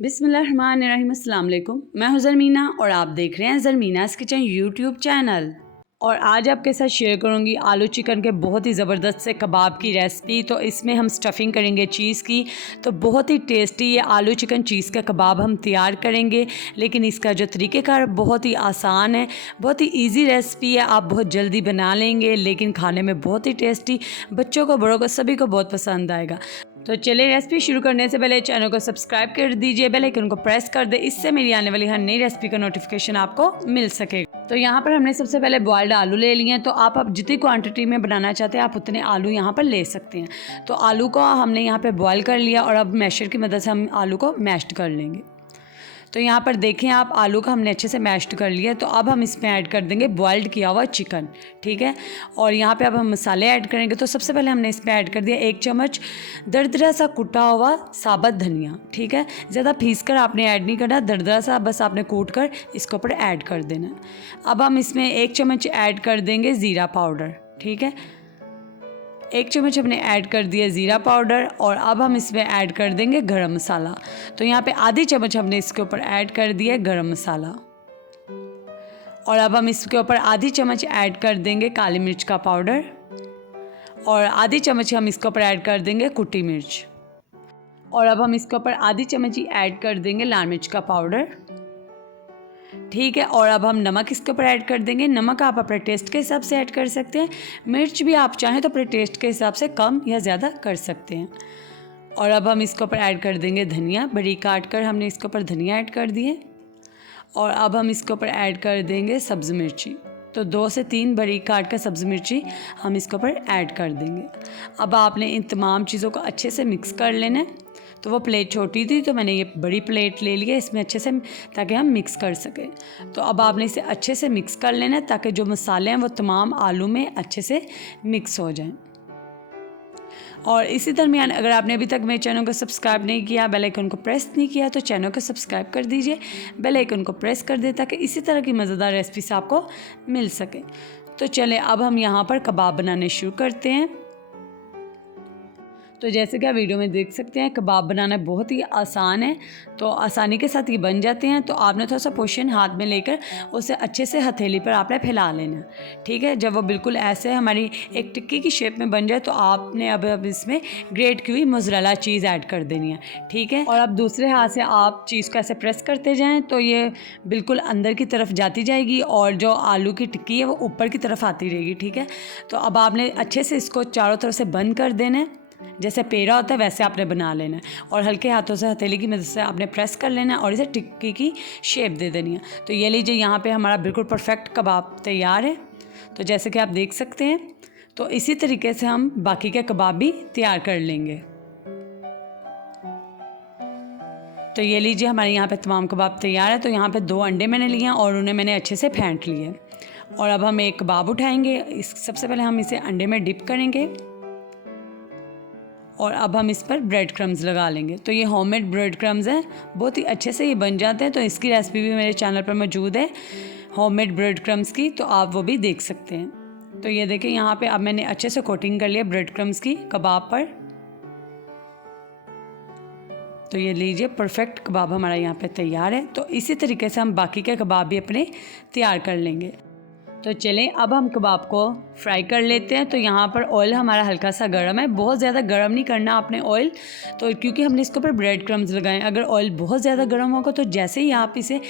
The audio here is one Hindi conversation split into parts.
बिस्मिल्लाहिर्रहमानिर्रहीम, अस्सलाम वालेकुम। मैं हूं ज़रमीना और आप देख रहे हैं ज़रमीनास किचन यूट्यूब चैनल। और आज आपके साथ शेयर करूंगी आलू चिकन के बहुत ही ज़बरदस्त से कबाब की रेसिपी। तो इसमें हम स्टफ़िंग करेंगे चीज़ की, तो बहुत ही टेस्टी ये आलू चिकन चीज़ का कबाब हम तैयार करेंगे। लेकिन इसका जो तरीक़ेकार बहुत ही आसान है, बहुत ही इजी रेसिपी है, आप बहुत जल्दी बना लेंगे लेकिन खाने में बहुत ही टेस्टी, बच्चों को बड़ों को सभी को बहुत पसंद आएगा। तो चलिए रेसिपी शुरू करने से पहले चैनल को सब्सक्राइब कर दीजिए, बेल आइकन को प्रेस कर दे, इससे मेरी आने वाली हर नई रेसिपी का नोटिफिकेशन आपको मिल सकेगा। तो यहाँ पर हमने सबसे पहले बॉइल्ड आलू ले लिए हैं। तो आप जितनी क्वांटिटी में बनाना चाहते हैं आप उतने आलू यहाँ पर ले सकते हैं। तो आलू को हमने यहाँ पर बॉयल कर लिया और अब मैशर की मदद से हम आलू को मैश्ड कर लेंगे। तो यहाँ पर देखें आप, आलू का हमने अच्छे से मैश्ड कर लिया। तो अब हम इसमें ऐड कर देंगे बॉइल्ड किया हुआ चिकन, ठीक है। और यहाँ पे अब हम मसाले ऐड करेंगे। तो सबसे पहले हमने इसमें ऐड कर दिया 1 चम्मच दरदरा सा कुटा हुआ साबुत धनिया, ठीक है। ज़्यादा पीस कर आपने ऐड नहीं करना, दरदरा सा बस आपने कूट कर इसके ऊपर ऐड कर देना। अब हम इसमें 1 चम्मच ऐड कर देंगे ज़ीरा पाउडर, ठीक है। 1 चम्मच हमने ऐड कर दिया ज़ीरा पाउडर। और अब हम इसमें ऐड कर देंगे गरम मसाला। तो यहाँ पे आधी चम्मच हमने इसके ऊपर ऐड कर दिया गरम मसाला। और अब हम इसके ऊपर आधी चम्मच ऐड कर देंगे काली मिर्च का पाउडर। और आधी चम्मच हम इसके ऊपर ऐड कर देंगे कुटी मिर्च। और अब हम इसके ऊपर आधी चम्मच ही ऐड कर देंगे लाल मिर्च का पाउडर, ठीक है। और अब हम नमक इसके ऊपर ऐड कर देंगे। नमक आप अपने टेस्ट के हिसाब से ऐड कर सकते हैं, मिर्च भी आप चाहें तो अपने टेस्ट के हिसाब से कम या ज़्यादा कर सकते हैं। और अब हम इसके ऊपर ऐड कर देंगे धनिया, बड़ी काट कर हमने इसके ऊपर धनिया ऐड कर दिए। और अब हम इसके ऊपर ऐड कर देंगे सब्ज़ मिर्ची। तो 2 से 3 बड़ी काट कर सब्ज़ मिर्ची हम इसके ऊपर ऐड कर देंगे। अब आपने इन तमाम चीज़ों को अच्छे से मिक्स कर लेना है। तो वो प्लेट छोटी थी तो मैंने ये बड़ी प्लेट ले ली है इसमें अच्छे से, ताकि हम मिक्स कर सकें। तो अब आपने इसे अच्छे से मिक्स कर लेना है ताकि जो मसाले हैं वो तमाम आलू में अच्छे से मिक्स हो जाएं। और इसी दरमियान अगर आपने अभी तक मेरे चैनल को सब्सक्राइब नहीं किया, बेल आइकन को प्रेस नहीं किया, तो चैनल को सब्सक्राइब कर दीजिए, बेल आइकन को प्रेस कर दे ताकि इसी तरह की मज़ेदार रेसिपीस आपको मिल सके। तो चलें अब हम यहाँ पर कबाब बनाने शुरू करते हैं। तो जैसे कि आप वीडियो में देख सकते हैं कबाब बनाना बहुत ही आसान है, तो आसानी के साथ ये बन जाते हैं। तो आपने थोड़ा सा पोर्शन हाथ में लेकर उसे अच्छे से हथेली पर आपने फैला लेना, ठीक है। जब वो बिल्कुल ऐसे हमारी एक टिक्की की शेप में बन जाए तो आपने अब इसमें ग्रेट की हुई मोज़रेला चीज़ ऐड कर देनी है, ठीक है। और अब दूसरे हाथ से आप चीज़ को ऐसे प्रेस करते जाएँ तो ये बिल्कुल अंदर की तरफ जाती जाएगी और जो आलू की टिक्की है वो ऊपर की तरफ आती रहेगी, ठीक है। तो अब आपने अच्छे से इसको चारों तरफ से बंद कर देना है, जैसे पेड़ा होता है वैसे आपने बना लेना है। और हल्के हाथों से हथेली की मदद से आपने प्रेस कर लेना है और इसे टिक्की की शेप दे देनी है। तो ये लीजिए यहाँ पे हमारा बिल्कुल परफेक्ट कबाब तैयार है। तो जैसे कि आप देख सकते हैं, तो इसी तरीके से हम बाकी के कबाब भी तैयार कर लेंगे। तो ये लीजिए हमारे यहाँ पे तमाम कबाब तैयार है। तो यहाँ पे 2 अंडे मैंने लिए हैं और उन्हें मैंने अच्छे से फेंट लिए। और अब हम एक कबाब उठाएंगे। सबसे पहले हम इसे अंडे में डिप करेंगे और अब हम इस पर ब्रेड क्रम्स लगा लेंगे। तो ये होममेड ब्रेड क्रम्स हैं, बहुत ही अच्छे से ये बन जाते हैं। तो इसकी रेसिपी भी मेरे चैनल पर मौजूद है होममेड ब्रेड क्रम्स की, तो आप वो भी देख सकते हैं। तो ये देखें यहाँ पे अब मैंने अच्छे से कोटिंग कर लिया ब्रेड क्रम्स की कबाब पर। तो ये लीजिए परफेक्ट कबाब हमारा यहाँ पे तैयार है। तो इसी तरीके से हम बाकी के कबाब भी अपने तैयार कर लेंगे। तो चलें अब हम कबाब को फ्राई कर लेते हैं। तो यहाँ पर ऑयल हमारा हल्का सा गर्म है, बहुत ज़्यादा गर्म नहीं करना आपने ऑयल, तो क्योंकि हमने इसके ऊपर ब्रेड क्रम्स लगाए। अगर ऑयल बहुत ज़्यादा गर्म होगा तो जैसे ही आप इसे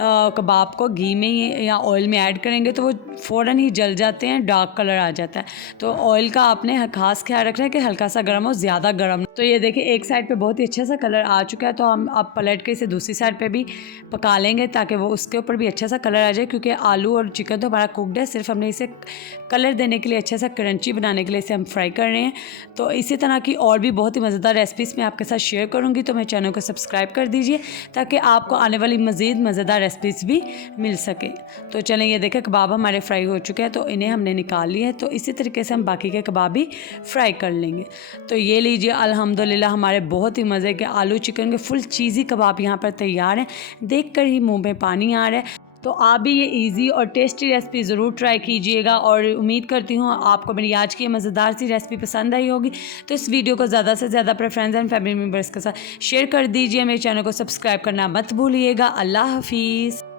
कबाब को घी में या ऑयल में ऐड करेंगे तो वो फ़ौरन ही जल जाते हैं, डार्क कलर आ जाता है। तो ऑयल का आपने खास ख्याल रखना है कि हल्का सा गर्म हो, ज़्यादा गर्म। तो ये देखिए एक साइड पर बहुत ही अच्छा सा कलर आ चुका है। तो हम अब पलट के इसे दूसरी साइड पर भी पका लेंगे ताकि वो उसके ऊपर भी अच्छा सा कलर आ जाए, क्योंकि आलू और चिकन तो हमारा कुकड है, सिर्फ हमने इसे कलर देने के लिए, अच्छा सा क्रंची बनाने के लिए इसे हम फ्राई कर रहे हैं। तो इसी तरह की और भी बहुत ही मज़ेदार रेसिपीज़ मैं आपके साथ शेयर करूंगी। तो मेरे चैनल को सब्सक्राइब कर दीजिए ताकि आपको आने वाली मज़ीद मज़ेदार रेसिपीज़ भी मिल सके। तो चलें ये देखें कबाब हमारे फ्राई हो चुके हैं, तो इन्हें हमने निकाल लिया है। तो इसी तरीके से हम बाकी के कबाब भी फ्राई कर लेंगे। तो ये लीजिए अल्हम्दुलिल्लाह हमारे बहुत ही मज़े के आलू चिकन के फुल चीज़ी कबाब यहाँ पर तैयार हैं। देख कर ही मुँह में पानी आ रहा है। तो आप भी ये इजी और टेस्टी रेसिपी ज़रूर ट्राई कीजिएगा और उम्मीद करती हूँ आपको मेरी आज की मज़ेदार सी रेसिपी पसंद आई होगी। तो इस वीडियो को ज़्यादा से ज़्यादा अपने फ्रेंड्स एंड फैमिली मेम्बर्स के साथ शेयर कर दीजिए। मेरे चैनल को सब्सक्राइब करना मत भूलिएगा। अल्लाह हाफिज़।